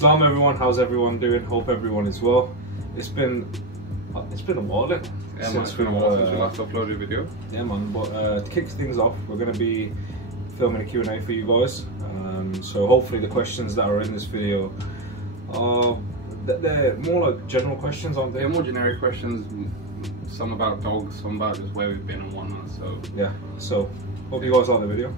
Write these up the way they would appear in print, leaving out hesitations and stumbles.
Salam everyone, how's everyone doing? Hope everyone is well. It's been a while Yeah, man, it's been a while since we last uploaded a video. Yeah man, but to kick things off, we're going to be filming a Q&A for you guys. So hopefully the questions that are in this video are they're more like general questions, aren't they? They're more generic questions, some about dogs, some about just where we've been and whatnot. So yeah, so hope you guys like the video.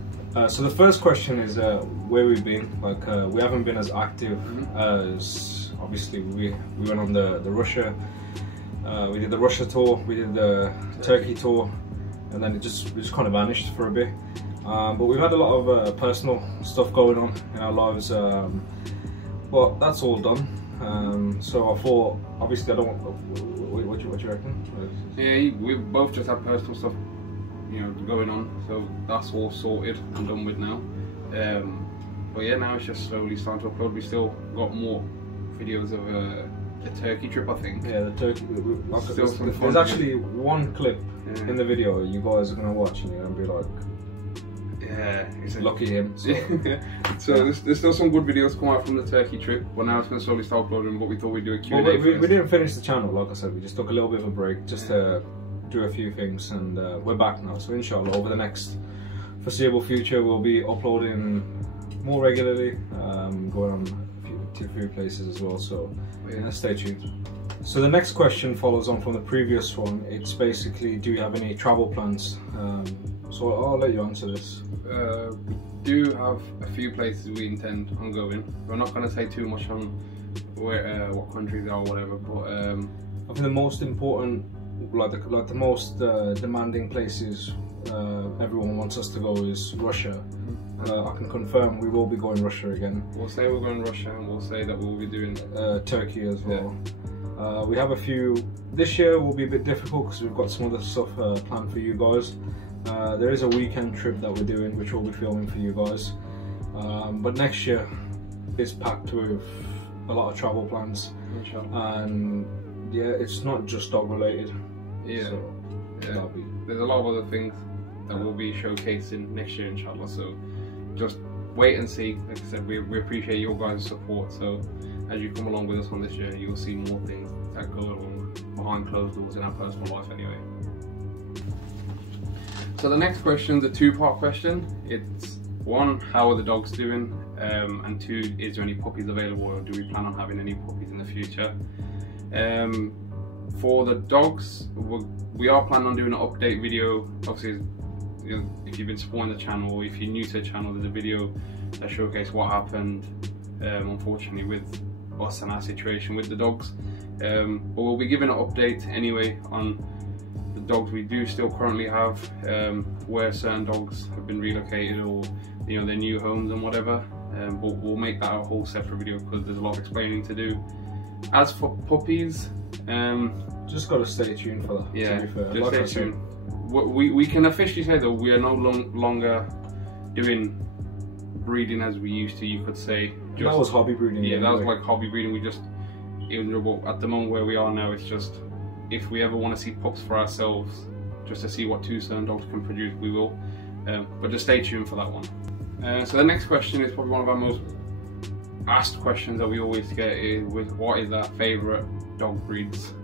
So the first question is where we've been. Like we haven't been as active as obviously we went on the Russia. We did the Russia tour, we did the Turkey tour, and then we just kind of vanished for a bit. But we've had a lot of personal stuff going on in our lives. But that's all done. So I thought, obviously, I don't want. What do you reckon? Yeah, we've both just had personal stuff, going on. So that's all sorted and done with now. But yeah, now it's just slowly starting to upload. We still got more videos of the Turkey trip, I think. Yeah, the Turkey. There's actually one clip in the video you guys are gonna watch, and you're gonna be like, yeah, he's lucky him. So, there's still some good videos come out from the Turkey trip, but now it's going to slowly start uploading. But we thought we'd do a Q&A. Well, we didn't finish the channel, like I said. We just took a little bit of a break just to do a few things, and we're back now. So inshallah, over the next foreseeable future, we'll be uploading more regularly, going on to a few places as well. So yeah, stay tuned. So the next question follows on from the previous one. It's basically, do you have any travel plans? So I'll let you answer this. We do have a few places we intend on going. We're not going to say too much on where, what countries are or whatever, but I think the most important, like the most demanding places everyone wants us to go is Russia. I can confirm we will be going Russia again. We'll say we're going Russia, and we'll say that we'll be doing Turkey as well. We have a few. This year will be a bit difficult because we've got some other stuff planned for you guys. There is a weekend trip that we're doing, which we'll be filming for you guys. But next year is packed with a lot of travel plans, and yeah, it's not just dog related. Yeah, so there's a lot of other things that we'll be showcasing next year, inshallah. So just wait and see. Like I said, we appreciate your guys' support. So as you come along with us on this journey, you'll see more things that go along behind closed doors in our personal life anyway. So the next question's a two-part question. It's one, how are the dogs doing? And two, is there any puppies available, or do we plan on having any puppies in the future? For the dogs, we are planning on doing an update video. Obviously, if you've been supporting the channel, or if you're new to the channel, there's a video that showcases what happened, unfortunately, with us and our situation with the dogs. But we'll be giving an update anyway on the dogs we do still currently have, where certain dogs have been relocated, or their new homes and whatever. But we'll make that a whole separate video because there's a lot of explaining to do. As for puppies, just gotta stay tuned for that. Yeah, to be fair. just like stay tuned. We can officially say that we are no longer doing breeding as we used to. You could say that was hobby breeding. Yeah, that was like hobby breeding. At the moment where we are now, it's just, if we ever want to see pups for ourselves, just to see what two certain dogs can produce, we will. But just stay tuned for that one. So the next question is probably one of our most asked questions that we always get, is what is our favourite dog breeds?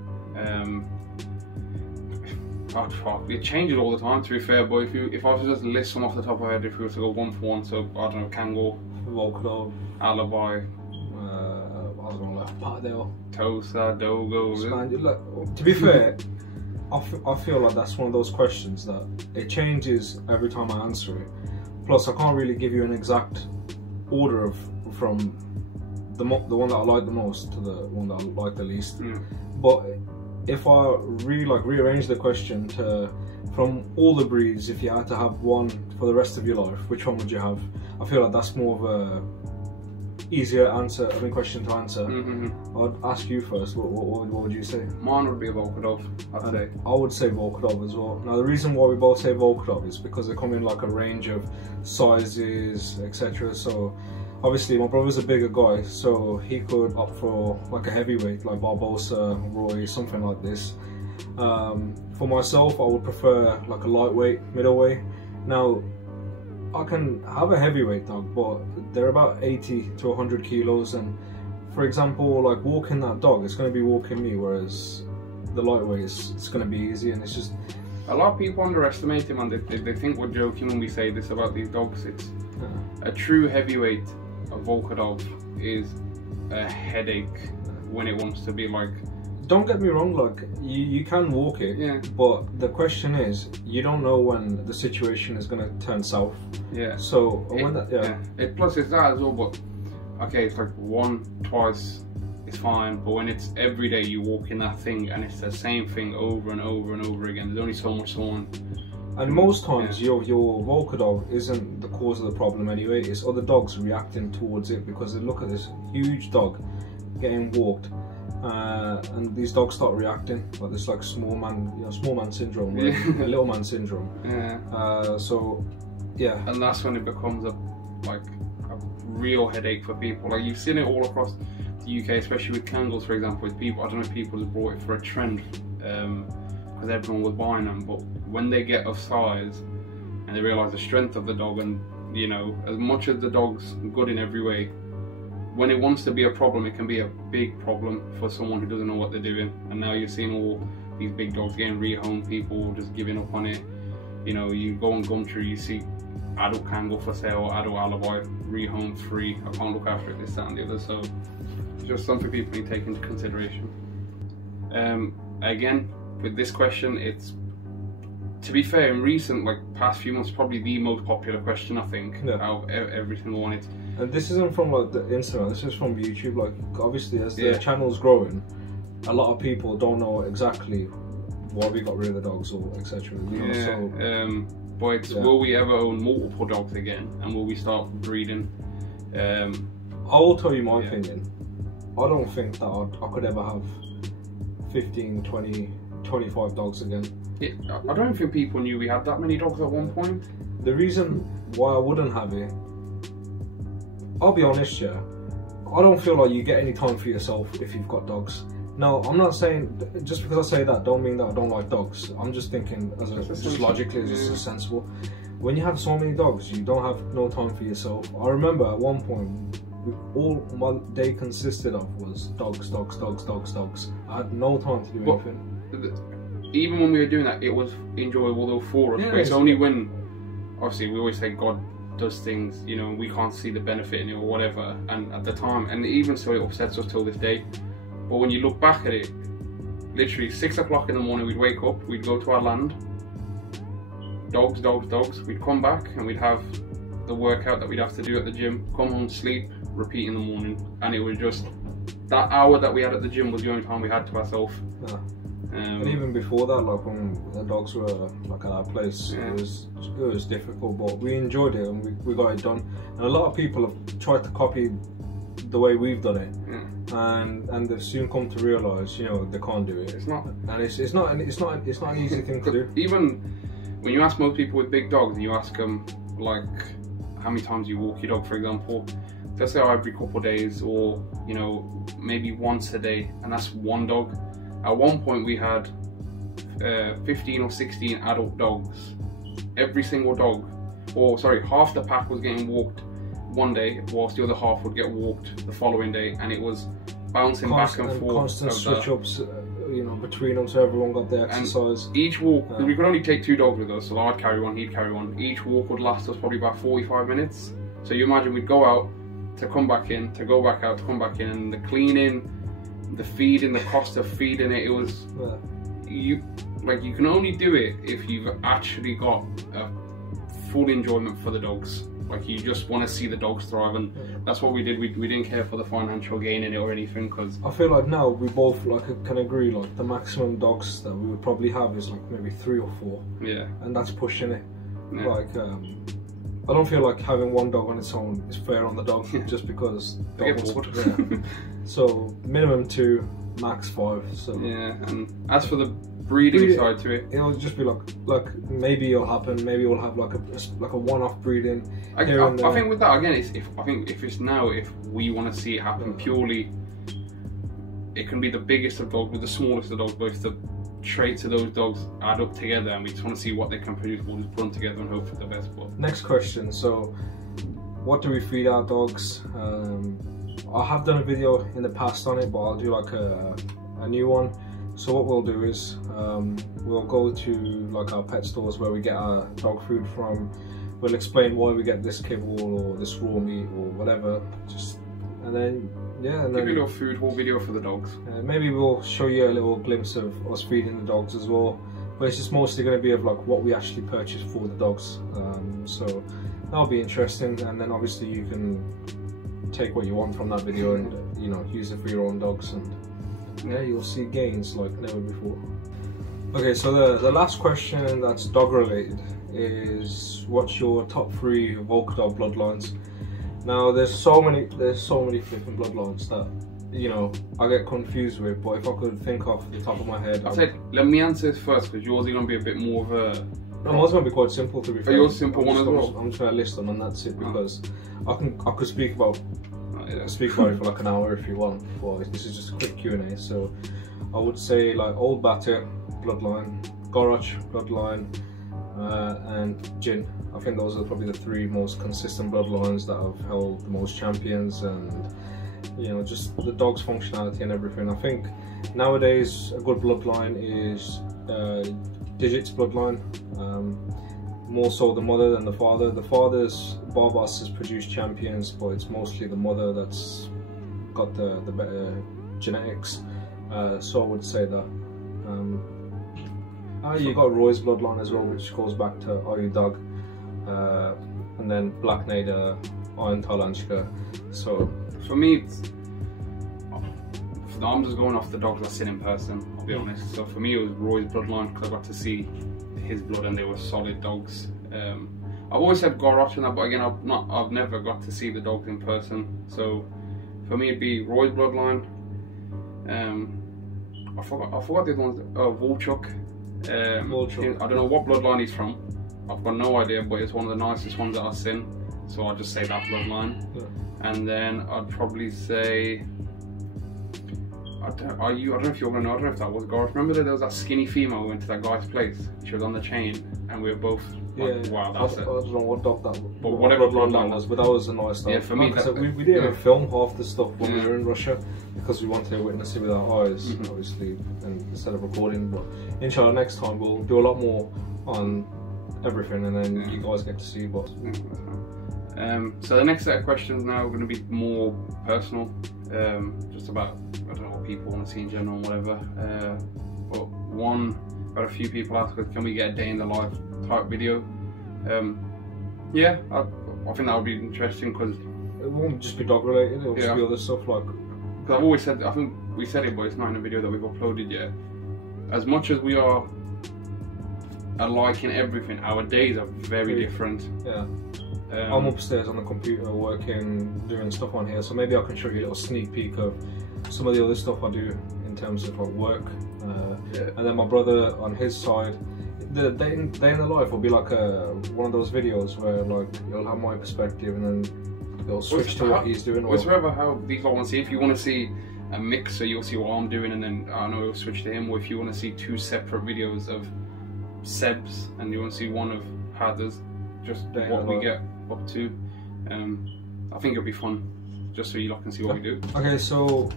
It changes all the time, to be fair, but if I was to just list some off the top of my head, if we were to go one for one, so I don't know, Kennel, Volkodav, Alibi, I don't know, Paddle, Tosa, Dogo. Look, to be fair, I feel like that's one of those questions that it changes every time I answer it. Plus, I can't really give you an exact order from the one that I like the most to the one that I like the least. But if I really rearrange the question to, from all the breeds, if you had to have one for the rest of your life, which one would you have? I feel like that's more of a easier question to answer. I'd ask you first. What would you say? Mine would be a Volkodav, I'd say. I would say Volkodav as well. Now the reason why we both say Volkodav is because they come in like a range of sizes, etc. So obviously my brother's a bigger guy, so he could opt for like a heavyweight, like Barbosa, Roy, something like this. For myself, I would prefer like a lightweight, middleweight. Now I can have a heavyweight dog, but they're about 80 to 100 kilos, and for example, like walking that dog, it's going to be walking me, whereas the lightweight it's going to be easy, and it's just. A lot of people underestimate him, and they think we're joking when we say this about these dogs. It's a true heavyweight, a Volkodav, is a headache when it wants to be like. Don't get me wrong, like you can walk it, yeah. But the question is, you don't know when the situation is going to turn south. Yeah. So when that, plus it's that as well. But okay, it's like one, twice. It's fine, but when it's every day you walk in that thing and it's the same thing over and over and over again, there's only so much someone. And most times your Volkodav isn't the cause of the problem anyway, it's other dogs reacting towards it because they look at this huge dog getting walked and these dogs start reacting like this, like small man syndrome, like, a little man syndrome. Yeah. So yeah. And that's when it becomes a real headache for people. Like you've seen it all across the UK, especially with Kennels, for example, with people. I don't know if people have brought it for a trend because everyone was buying them, but when they get of size and they realise the strength of the dog, and you know, as much as the dog's good in every way, when it wants to be a problem, it can be a big problem for someone who doesn't know what they're doing. And now you're seeing all these big dogs getting rehomed, people just giving up on it. You know, you go on Gumtree, you see adult Kangol for sale, adult alibi, rehome free, I can't look after it, this, that and the other. So just something people need to take into consideration. Again, with this question, it's, to be fair, in recent, like past few months, probably the most popular question, I think, out of every single one. And this isn't from like the Instagram, this is from YouTube. Like obviously as the channel's growing, a lot of people don't know exactly why we got rid of the dogs or etc. You know, so, but it's, will we ever own multiple dogs again, and will we start breeding? I will tell you my opinion. I don't think that I could ever have 15, 20, 25 dogs again. Yeah, I don't think people knew we had that many dogs at one point. The reason why I wouldn't have it, I'll be honest, I don't feel like you get any time for yourself if you've got dogs. No, I'm not saying, just because I say that, don't mean that I don't like dogs. I'm just thinking, just logically, just sensible. When you have so many dogs, you don't have no time for yourself. I remember at one point, all my day consisted of was dogs. I had no time to do anything. Even when we were doing that, it was enjoyable though for us. But it's only when, obviously, we always say God does things, you know, we can't see the benefit in it or whatever. And at the time, and even so, it upsets us till this day. But when you look back at it, literally 6 o'clock in the morning, we'd wake up, we'd go to our land, dogs. We'd come back and we'd have the workout that we'd have to do at the gym, come home, sleep, repeat in the morning. And it was just, that hour that we had at the gym was the only time we had to ourselves. And even before that, like when the dogs were like at our place, it was difficult, but we enjoyed it and we got it done. And a lot of people have tried to copy the way we've done it, and they've soon come to realise, you know, they can't do it. It's not, and it's not an easy thing to do. Even when you ask most people with big dogs, and you ask them like how many times you walk your dog, for example, they'll say every couple of days, or you know, maybe once a day, and that's one dog. At one point we had 15 or 16 adult dogs. Every single dog, or sorry, half the pack was getting walked one day, whilst the other half would get walked the following day, and it was bouncing back and forth. Constant switch ups, you know, between them, so everyone got their exercise. And each walk, we could only take 2 dogs with us, so I'd carry one, he'd carry one. Each walk would last us probably about 45 minutes. So you imagine we'd go out to come back in, to go back out, to come back in, and the cleaning, the feeding, the cost of feeding it, it was you can only do it if you've actually got a full enjoyment for the dogs. Like you just want to see the dogs thrive, and that's what we did. We didn't care for the financial gain in it or anything, because I feel like now we both can agree, like the maximum dogs that we would probably have is like maybe 3 or 4. Yeah, and that's pushing it. Yeah. Like I don't feel like having one dog on its own is fair on the dog, just because dogs get bored. So minimum 2, max 5. So yeah, and as for the breeding side to it, it'll just be like maybe it'll happen. Maybe we'll have like a one-off breeding. I think with that again, if we want to see it happen purely, it can be the biggest of dogs with the smallest of dogs, but if the traits of those dogs add up together and we just want to see what they can produce, we'll just put them together and hope for the best. But next question. So, what do we feed our dogs? I have done a video in the past on it, but I'll do like a new one. So what we'll do is we'll go to like our pet stores where we get our dog food from. We'll explain why we get this kibble or this raw meat or whatever. And then yeah, and give then you a little food haul video for the dogs. maybe we'll show you a little glimpse of us feeding the dogs as well. But it's just mostly going to be of like what we actually purchased for the dogs. So that'll be interesting. And then obviously you can take what you want from that video and you know, use it for your own dogs, and yeah, you'll see gains like never before. Okay, so the last question that's dog related is, what's your top 3 Volkodav bloodlines? Now there's so many flipping bloodlines that, you know, I get confused with, but if I could think off the top of my head, I said let me answer this first because yours is going to be a bit more of a... Mine's going to be quite simple, to be fair. Yours simple one as well? I'm just going to list them and that's it, because I could speak about it for like an hour if you want, but this is just a quick Q&A. So I would say like Old Batter bloodline, Goroch bloodline, and Gin. I think those are probably the 3 most consistent bloodlines that have held the most champions, and you know, just the dog's functionality and everything. I think nowadays a good bloodline is Digit's bloodline, more so the mother than the father. The father's Barbas has produced champions, but it's mostly the mother that's got the better genetics. So I would say that. You got Roy's bloodline as well, which goes back to Ayu Dog, and then Black Nader, Iron Talanchka. So for me, I'm just going off the dogs I've seen in person, I'll be honest. So for me it was Roy's bloodline because I got to see his blood and they were solid dogs. I've always had Goroch and that, but again I've never got to see the dogs in person. So for me it'd be Roy's bloodline. I forgot the ones. Volchuk. I don't know what bloodline he's from. I've got no idea, but it's one of the nicest ones that I've seen. So I'll just say that bloodline. Yeah. And then I'd probably say, I don't know if you're gonna know. I don't know if that was Gareth. Remember that there was that skinny female who went to that guy's place. She was on the chain, and we were both like, yeah, wow, that's it. I don't know what dog that was, but whatever bloodline was, but that was a nice dog. Yeah, for me, we didn't even film half the stuff when we were in Russia because we wanted to witness it with our eyes, obviously, and instead of recording. But inshallah, next time we'll do a lot more on everything, and then you guys get to see what. So the next set of questions now are going to be more personal, just about, I don't know, what people want to see in general and whatever. But one, got a few people ask us, can we get a day in the life type video? Yeah, I think that would be interesting because it won't just be dog related, it'll just be other stuff like. Because I've always said, I think we said it, but it's not in a video that we've uploaded yet. As much as we are alike in everything, our days are very different. Yeah. I'm upstairs on the computer working, doing stuff on here, so maybe I can show you a little sneak peek of some of the other stuff I do in terms of like work. And then my brother on his side, the day in the life will be like one of those videos where like you'll have my perspective and then it'll switch to what he's doing. It's whatever how people want to see. If you want to see a mix, so you'll see what I'm doing, and then I know it'll switch to him. Or if you want to see 2 separate videos of Seb's, and you want to see one of Hader's, just what we get up to. I think it'll be fun, just so you lot can see what we do. Okay, so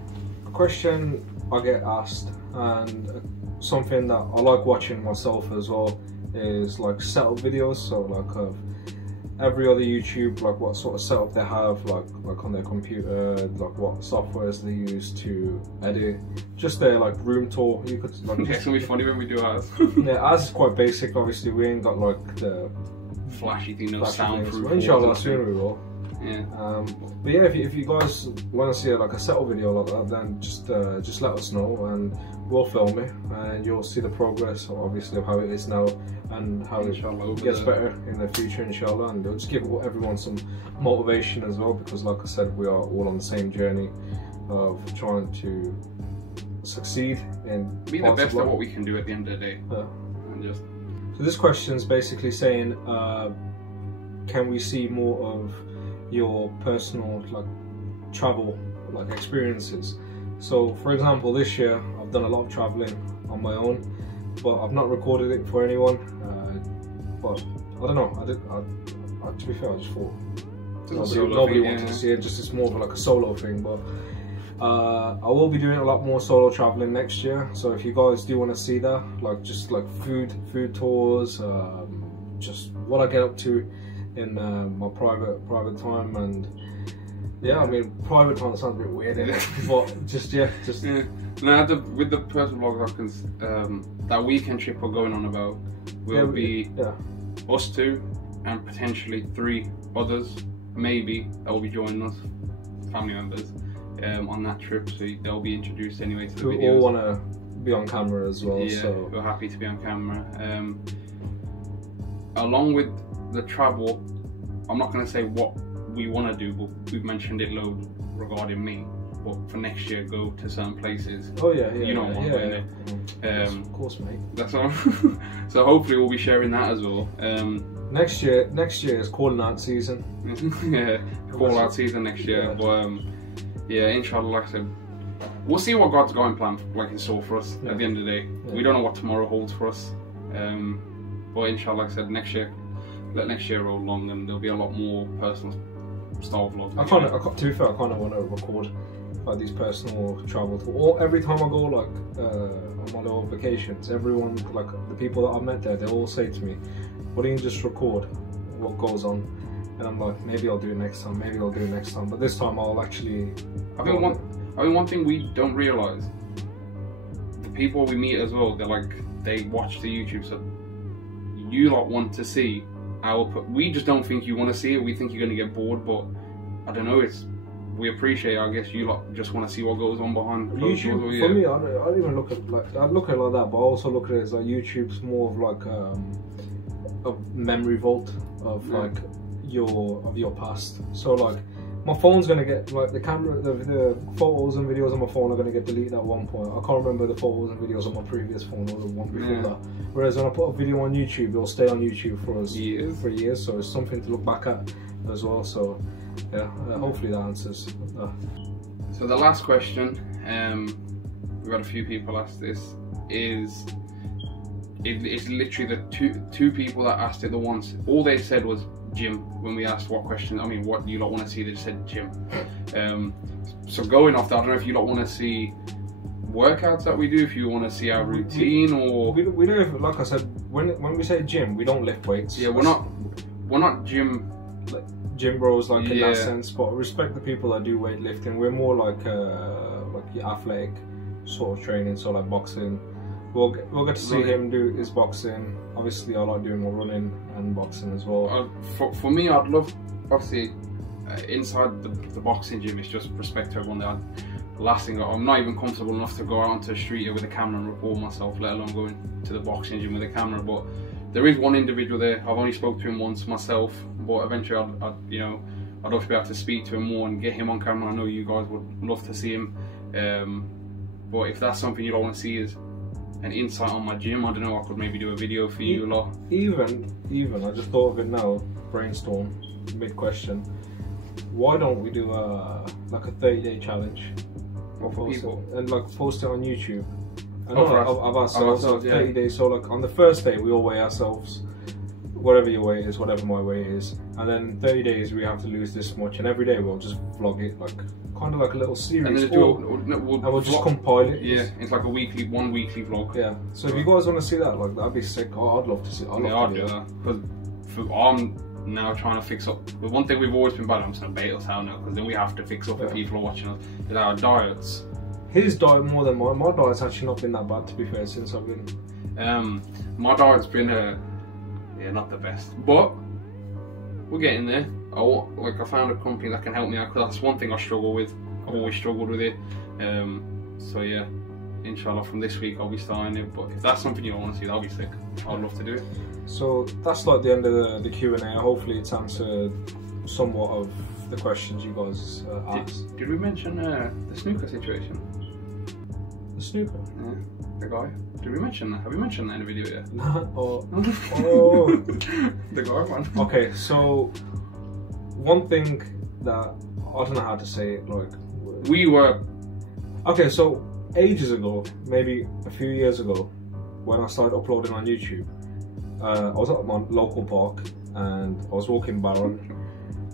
a question I get asked, and something that I like watching myself as well, is like setup videos. So like of every other YouTube, like what sort of setup they have, like on their computer, like what softwares they use to edit, just their like room tour. You could like, yeah, it's gonna be funny when we do ours. Yeah, ours is quite basic. Obviously, we ain't got like the flashy thing, no soundproof. Well, inshallah, soon we will. Yeah. But yeah, if you guys want to see like a setup video like that, then just let us know and we'll film it, and you'll see the progress, obviously, of how it is now and how it gets better in the future, inshallah. And it'll just give everyone some motivation as well, because like I said, we are all on the same journey of trying to succeed and be the best at what we can do at the end of the day. And just. So this question is basically saying, can we see more of your personal like travel like experiences? So for example, this year I've done a lot of traveling on my own, but I've not recorded it for anyone. But I don't know, to be fair, I just thought Nobody wants to see it. Just it's more of like a solo thing. But I will be doing a lot more solo traveling next year. So if you guys do want to see that, like just like food tours, just what I get up to in my private time. And yeah, I mean private time sounds a bit weird, but just No, with the personal vlogs, that weekend trip we're going on about will be us two and potentially 3 others, maybe, that will be joining us, family members, on that trip. So they'll be introduced anyway to the videos. Who all want to be on camera as well. Yeah, so we're happy to be on camera. Along with the travel, I'm not going to say what we want to do, but we've mentioned it loads regarding me. But for next year, go to certain places. Oh yeah, you know what I'm saying. Of course, mate. That's all. So hopefully we'll be sharing that as well. Next year is calling out season. Yeah, call out season next year. Yeah. But yeah, inshallah, like I said, we'll see what God's got in plan, like in store for us. At the end of the day, we don't know what tomorrow holds for us. But inshallah, like I said, next year, let next year roll along, and there'll be a lot more personal style vlogs. To be fair, I kind of want to record like these personal travel tours. Or every time I go like on my little vacations, everyone, like the people that I met there, they all say to me, "Why don't you just record what goes on?" And I'm like, maybe I'll do it next time. Maybe I'll do it next time. But this time I'll actually. I think one thing we don't realise, the people we meet as well, they watch the YouTube, so you lot want to see our. We just don't think you want to see it. We think you're going to get bored, but I don't know. We appreciate. I guess you lot just want to see what goes on behind closed doors. YouTube. For me, I don't even look at I look at it like that, but I also look at it as like YouTube's more of like a memory vault of like your past. So like my phone's gonna get like the photos and videos on my phone are gonna get deleted at one point. I can't remember the photos and videos on my previous phone or the one before that. Whereas when I put a video on YouTube, it'll stay on YouTube for years. So it's something to look back at as well. So yeah, hopefully that answers. So the last question, we've had a few people ask this, is it's literally the two people that asked it the once. All they said was gym when we asked what question. I mean, what do you lot want to see? They just said gym. So going off that, I don't know if you lot want to see workouts that we do, if you want to see our routine, or we don't. Like I said, when we say gym, we don't lift weights. Yeah, we're not gym bros like in that sense. But respect the people that do weightlifting. We're more like athletic sort of training, so like boxing. We'll get to see him do his boxing. Obviously, I like doing my running and boxing as well. For me, I'd love, obviously, inside the boxing gym, it's just respect to everyone there. Last thing, I'm not even comfortable enough to go out onto the street here with a camera and record myself, let alone going to the boxing gym with a camera. But there is one individual there. I've only spoke to him once myself, but eventually I'd love to be able to speak to him more and get him on camera. I know you guys would love to see him. But if that's something you don't want to see, is an insight on my gym, I don't know, I could maybe do a video for you lot. Even I just thought of it now, brainstorm, mid question. Why don't we do like a 30-day challenge? And like post it on YouTube. Of ourselves, like 30 days. So like on the first day we all weigh ourselves, whatever your weight is, whatever my weight is, and then 30 days we have to lose this much, and every day we'll just vlog it, like kind of like a little series, and we'll just compile it. Yeah, it's like one weekly vlog. Yeah. So if you guys want to see that, like that'd be sick. I'd love to see. I'd do that, because I'm now trying to fix up. The one thing we've always been bad, I'm just gonna bait us out now, because then we have to fix up if people are watching us, is our diets. His diet more than mine. My diet's actually not been that bad, to be fair, since I've been. My diet's been not the best, but we're getting there. I found a company that can help me out, because that's one thing I struggle with. I've always struggled with it. So yeah, inshallah from this week I'll be starting it. But if that's something you don't want to see, that'll be sick. I'd love to do it. So that's like the end of the Q&A. Hopefully it's answered somewhat of the questions you guys asked. Did we mention the snooker situation? The snooker? Yeah, the guy. Did we mention that? Have we mentioned that in a video yet? Oh. The guy one. Okay, so one thing that I don't know how to say it, like we were. Okay, so ages ago, maybe a few years ago, when I started uploading on YouTube, I was at my local park and I was walking Baron,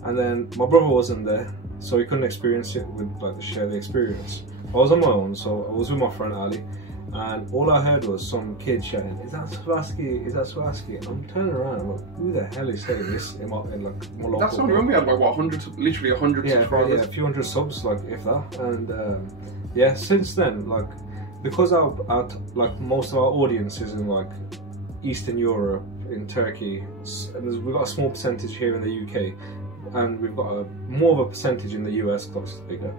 And then my brother wasn't there, so he couldn't experience it with like share the experience. I was on my own, so I was with my friend Ali, and all I heard was some kid shouting, "Is that Savaski? Is that Savaski?" I'm turning around, I'm like, who the hell is saying this in my local? That's only when we had like what, 100, literally 100 subscribers. Yeah, a few hundred subs, like if that. And yeah, since then, like because like most of our audience is in like Eastern Europe, in Turkey, and we've got a small percentage here in the UK, and we've got more of a percentage in the US, because it's bigger.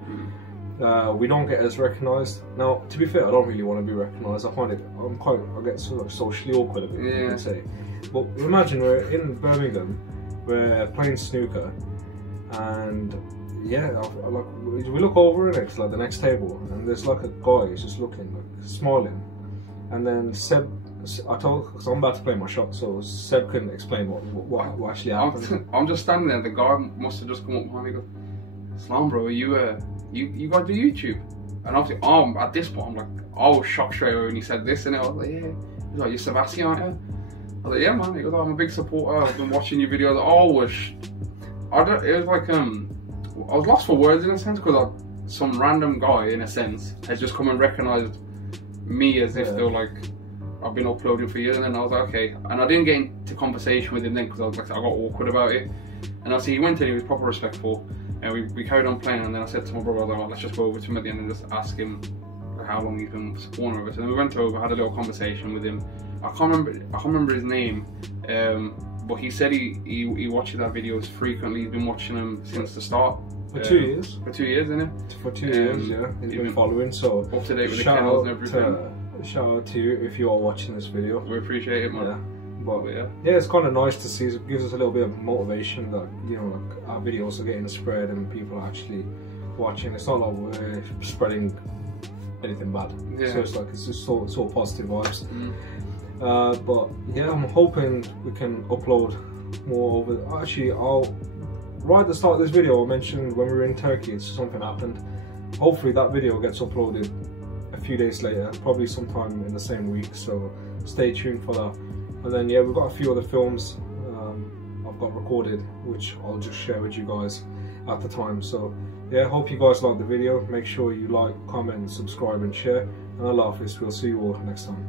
We don't get as recognised. Now, to be fair, I don't really want to be recognised. I find it, I get sort of socially awkward a bit, you can say. But imagine we're in Birmingham, we're playing snooker, and yeah, like we look over and it's like the next table, and there's like a guy who's just looking, like smiling, and then Seb. Because I'm about to play my shot, so Seb couldn't explain what actually happened. I'm just standing there. The guy must have just come up behind me and go, "Slam, bro, you got to do YouTube?" And obviously, at this point, I'm like, I was shocked straight away when he said this, and I was like, "Yeah." He's like, "You're Savaski, aren't you?" I was like, "Yeah, man." He goes, "Oh, I'm a big supporter. I've been watching your videos." It was like I was lost for words in a sense, because some random guy, in a sense, has just come and recognised me as if they were like, I've been uploading for years, and then I was like, okay. And I didn't get into conversation with him then, because I got awkward about it. And obviously he went in, he was proper respectful, and we carried on playing. And then I said to my brother, I was like, well, let's just go over to him at the end and just ask him how long he's been supporting us. And then we went over, had a little conversation with him. I can't remember his name, but he said he watches our videos frequently. He's been watching them since the start. For 2 years. For 2 years, isn't it? For 2 years, yeah. He's been following, so up to date with the kennels and everything. Shout out to you if you are watching this video. We appreciate it, man. Yeah. But yeah, it's kind of nice to see. It gives us a little bit of motivation that, you know, like our videos are getting spread and people are actually watching. It's not like we're spreading anything bad. Yeah. So it's like it's just so positive vibes. But yeah, I'm hoping we can upload more over. Actually, right at the start of this video, I mentioned when we were in Turkey, something happened. Hopefully that video gets uploaded a few days later, probably sometime in the same week, so stay tuned for that. And then yeah, we've got a few other films I've got recorded, which I'll just share with you guys at the time. So yeah, hope you guys like the video. Make sure you like, comment, subscribe and share, and Allah Hafiz. We'll see you all next time.